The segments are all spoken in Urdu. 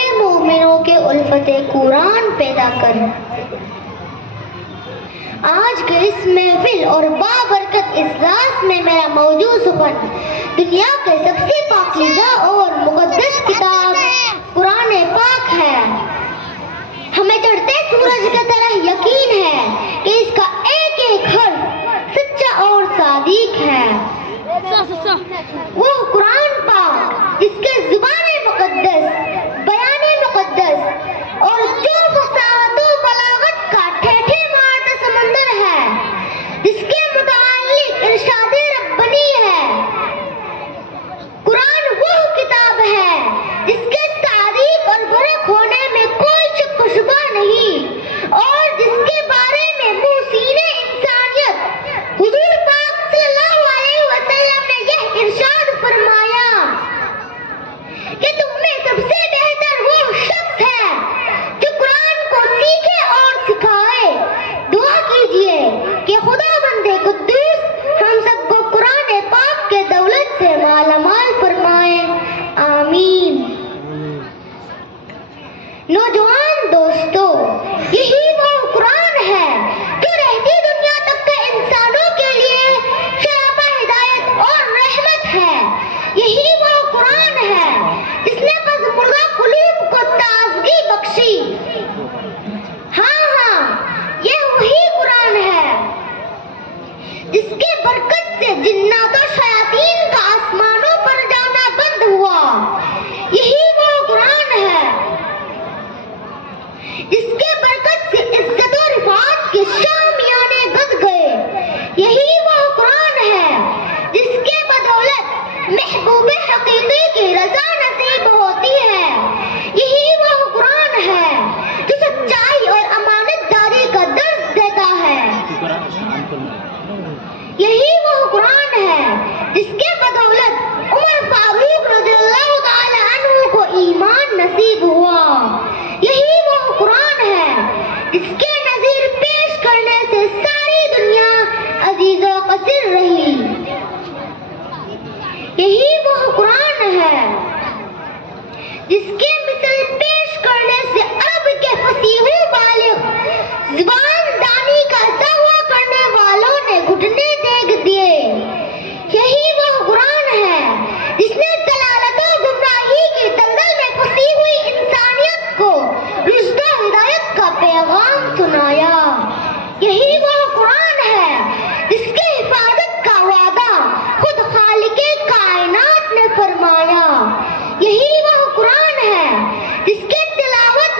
سارے مومنوں کے الفت قرآن پیدا کر۔ آج کے اس محفل اور بابرکت اجلاس میں میرا موجود سخن دنیا کے سب سے پاکیزہ اور مقدس کتاب قرآن پاک ہے۔ ہمیں چڑھتے سورج کی طرح یقین ہے کہ اس کا ایک ایک حرف سچا اور صادق ہے۔ وہ قرآن پاک جس کے زبان مقدس، بیان مقدس اور جو فصاحت و بلاغت کا ٹھیٹھے مارتا سمندر ہے، جس کے متعلق ارشاد ربانی ہے۔ قرآن وہ کتاب ہے جس کے صادق اور برحق ہونے میں کوئی شک و شبہ نہیں، اور جس کے بارے میں محسن انسانیت حضور پاک صلی اللہ علیہ وسلم نے یہ ارشاد فرمایا کہ تم میں سب سے بہتر وہ شخص ہے جو قرآن کو سیکھے اور سکھائے۔ دعا کیجئے کہ خدا بند قدوس ہم سب کو قرآن پاک کے دولت سے مالا مال فرمائے، آمین۔ نوجوان دوستو، یہی وہ قرآن ہے جو رہتی دنیا تک کے انسانوں کے لیے شراب ہدایت اور رحمت ہے۔ یہی وہ قرآن ہے جس نے مردہ قلوب کو تازگی بخشی۔ ہاں، یہ وہی قرآن ہے جس کے برکت سے جنات و شیاطین کا آسمانوں پر جانا بند ہوا۔ یہی وہ قرآن ہے جس کے برکت سے عزت و رفعت کے شامیانے گد گئے۔ یہی وہ قرآن ہے جس کے بدولت محبوب حقیقی کی رضا نصیب ہوتی ہے۔ یہی وہ قرآن ہے جو سچائی اور امانت داری کا درس دیتا ہے۔ یہی وہ قرآن ہے جس کے بدولت عمر فاروق رضی اللہ تعالی عنہ کو ایمان نصیب ہوا۔ یہی وہ قرآن ہے جس کے نظیر پیش کرنے سے ساری دنیا عزیز و قصر رہی۔ یہی وہ قرآن ہے جس کے مثل پیش کرنے سے عرب کے فصیح و بالغ زبان دانی کا دعویٰ کرنے والوں نے گھٹنے ٹیک دیے۔ یہی وہ قرآن ہے جس نے ضلالت و گمراہی کی دلدل میں پھنسی ہوئی انسانیت کو رشد و ہدایت کا پیغام سنایا۔ یہی وہ قرآن ہے جس کے حفاظت کا وعدہ خود خالق کائنات نے فرمایا۔ یہی وہ قرآن ہے جس کے تلاوت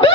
2